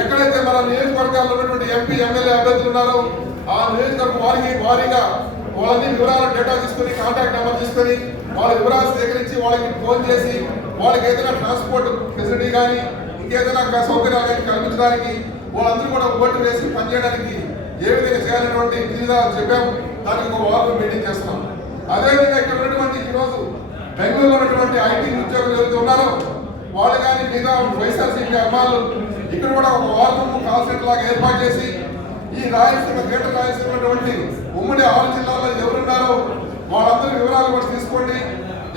ఎక్కడైతే మన నియోజకవర్గాల్లో ఉన్నటువంటి ఎంపీ ఎమ్మెల్యే అభ్యర్థులు ఉన్నారో ఆ నియోజకవర్గం వారీగా వాళ్ళని వివరాలు డేటా తీసుకొని కాంటాక్ట్ నెంబర్ తీసుకొని వాళ్ళ వివరాలు సేకరించి వాళ్ళకి ఫోన్ చేసి వాళ్ళకి ఏదైనా ట్రాన్స్పోర్ట్ ఫెసిలిటీ కానీ ఇంకేదైనా సౌకర్యాలు కానీ కల్పించడానికి వాళ్ళందరూ కూడా ఓటు వేసి పనిచేయడానికి ఏ విధంగా చేయాలనేటువంటి విధానాలు చెప్పాము. దానికి ఒక వారం మీటింగ్ చేస్తున్నాం. అదేవిధంగా ఇక్కడ ఉన్నటువంటి ఈరోజు బెంగళూరులో ఉన్నటువంటి ఐటీ ఉద్యోగులు ఎవరైతే ఉన్నారో వాళ్ళు కానీ మిగతా వైఎస్ఆర్సీపీ అమ్మాయిలు ఇక్కడ కూడా ఒక వారం కాల్ సెంటర్ లాగా ఏర్పాటు చేసి ఈ రాయలసీమ గ్రేటర్ రాయలసీమ ఉన్నటువంటి ఉమ్మడి 6 జిల్లాల్లో ఎవరున్నారో వాళ్ళందరి వివరాలు కూడా తీసుకోండి.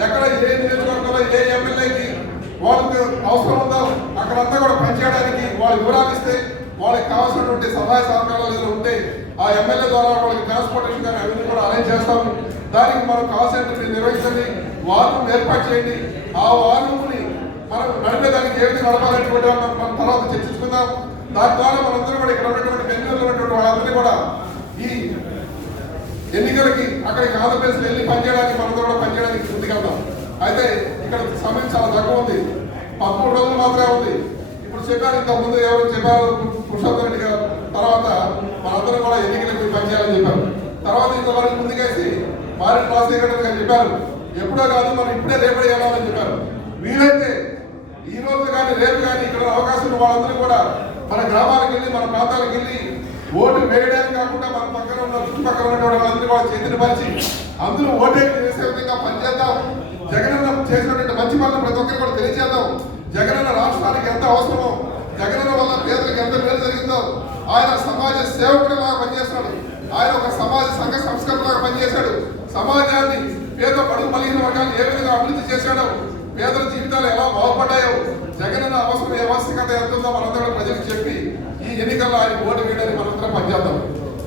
ఎక్కడ ఏ నియోజకవర్గంలో ఏ ఎమ్మెల్యేకి వాళ్ళకి అవసరం ఉందో అక్కడంతా కూడా పనిచేయడానికి వాళ్ళ వివరాలు ఇస్తే వాళ్ళకి కావాల్సినటువంటి సహాయ సహకారాలు ఏదైనా ఉంటే ఆ ఎమ్మెల్యే ద్వారా వాళ్ళకి ట్రాన్స్పోర్టేషన్ కానీ అవన్నీ కూడా అరేంజ్ చేస్తాము. దానికి మనం కాల్ సెంటర్ నిర్వహించండి, వారం ఏర్పాటు చేయండి. ఆ వారంని మనం నడిపేదానికి ఏ విధంగా నడపాలనేటువంటి మనం తర్వాత చర్చించుకుందాం. దాని ద్వారా మనందరూ కూడా ఇక్కడ ఉన్నటువంటి బెంగళూరులో ఉన్నటువంటి వాళ్ళందరినీ కూడా ఈ ఎన్నికలకి అక్కడికి ఆంధ్రప్రదేశ్ వెళ్ళి పనిచేయడానికి మనందరూ కూడా పనిచేయడానికి ముందుకెళ్తాం. అయితే ఇక్కడ సమయం చాలా తక్కువ ఉంది, 13 రోజులు మాత్రమే ఉంది. ఇప్పుడు చెప్పారు, ఇంతకుముందు ఎవరు చెప్పారు, పురుషోత్తమ రెడ్డి గారు తర్వాత మనందరం కూడా ఎన్నికలకు పనిచేయాలని చెప్పారు. తర్వాత ఇంకొకరికి ముందుకేసి మారెడ్డి రాజశేఖర్ గారు చెప్పారు, ఎప్పుడో కాదు మనం ఇప్పుడే రేపడే వెళ్ళాలని చెప్పారు. వీలైతే ఈ రోజు కానీ రేపు కానీ ఇక్కడ అవకాశం ఉన్న వాళ్ళందరూ కూడా మన గ్రామాలకు వెళ్ళి మన ప్రాంతాలకు వెళ్ళి ఓటు వేయడానికి కాకుండా మన పక్కన ఉన్న చుట్టుపక్కల ఉన్నటువంటి వాళ్ళందరూ కూడా చేతిని పరిచి అందరూ ఓటే చేసే విధంగా పనిచేద్దాం. జగనన్న చేసినటువంటి మంచి పనులు ప్రతి ఒక్కరు కూడా తెలియజేద్దాం. జగనన్న రాష్ట్రానికి ఎంత అవసరమో, జగనన్న వల్ల పేదలకు ఎంత మేలు జరిగిందో, ఆయన సమాజ సేవకుడిలాగా పనిచేస్తాడు, ఆయన ఒక సమాజ సంఘ సంస్కరణలాగా పనిచేశాడు, సమాజాన్ని పేద బడుగు బలహీన వర్గాన్ని ఏ విధంగా అభివృద్ధి చేశాడో, పేదల జీవితాలు ఎలా బాగుపడ్డాయో, జగనన్న అవసరం ఆవశ్యకత ఎంత ఉందో మనందరూ ప్రజలకు చెప్పి ఈ ఎన్నికల్లో ఆయన ఓటు వేయడానికి మనందరం పనిచేద్దాం.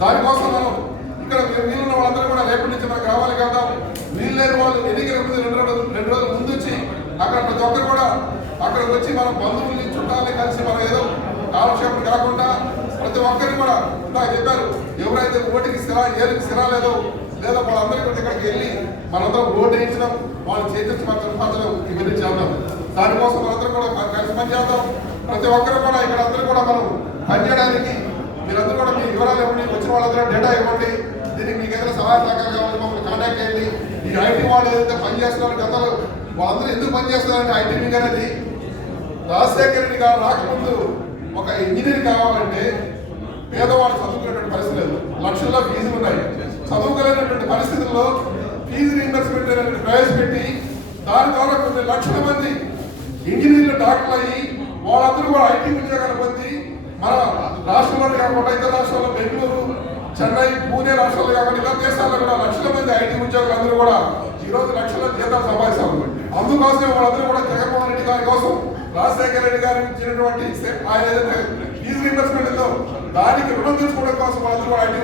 దానికోసం మనం ఇక్కడ వీళ్ళున్న వాళ్ళందరూ కూడా రేపటి నుంచి మన గ్రామాలకు వెళ్దాం. వీళ్ళు లేని వాళ్ళు ఎన్నికల ముందు 2 రోజుల ముందు వచ్చి అక్కడ ప్రతి ఒక్కరు కూడా అక్కడికి వచ్చి మన బంధువుల్ని చుట్టాలని కలిసి మనం ఏదో కాలక్షేపం కాకుండా ప్రతి ఒక్కరిని కూడా నాకు చెప్పారు, ఎవరైతే ఓటుకి ఏళ్ళకి స్థిరా లేదో లేదా వాళ్ళందరికీ కూడా ఇక్కడికి వెళ్ళి మనందరం ఓటు వేయించడం, వాళ్ళు చేతించి పంచడం ఇవన్నీ చేద్దాం. దానికోసం మనందరం కూడా కలిసి పనిచేద్దాం. ప్రతి ఒక్కరు కూడా ఇక్కడ అందరూ కూడా మనం పనిచేయడానికి మీరందరూ కూడా మీ వివరాలు ఇవ్వండి, వచ్చిన వాళ్ళందరూ డేటా ఇవ్వండి. దీనికి మీకు ఏదైనా సహాయ సహకారం కావాలి మమ్మల్ని కాంటాక్ట్ చేయండి. ఈ ఐటీ వాళ్ళు ఏదైతే పనిచేస్తున్నారో గతంలో వాళ్ళందరూ ఎందుకు పనిచేస్తున్నారంటే ఐటీ వింగ్ అనేది రాజశేఖర రెడ్డి గారు రాకముందు ఒక ఇంజనీర్ కావాలంటే పేదవాళ్ళు చదువుకునేటువంటి పరిస్థితి లేదు, లక్షల్లో ఫీజులు ఉన్నాయి. చదువుకోలేనటువంటి పరిస్థితుల్లో ఫీజు రీయింబర్స్మెంట్ అనేది ప్రవేశపెట్టి దాని ద్వారా కొన్ని లక్షల మంది ఇంజనీర్లు డాక్టర్లు అయ్యి వాళ్ళందరూ కూడా ఐటీ ఉద్యోగాలు పొంది మన రాష్ట్రంలో కాకుండా ఇతర రాష్ట్రాల్లో బెంగళూరు, చెన్నై, పూణే రాష్ట్రాలు కాకుండా ఇతర దేశాల్లో కూడా లక్షల మంది ఐటీ ఉద్యోగులు అందరూ కూడా ఈరోజు లక్షల జీతాలు సంపాదిస్తారు. అందుకోసమే వాళ్ళందరూ కూడా జగన్మోహన్ రెడ్డి గారి కోసం రాజశేఖర రెడ్డి గారికి ఇచ్చినటువంటి ఆయన ఏదైతే ఫీజు రీయింబర్స్మెంట్ ఉందో దానికి రుణం తీసుకోవడం కోసం వాళ్ళందరూ కూడా ఐటీ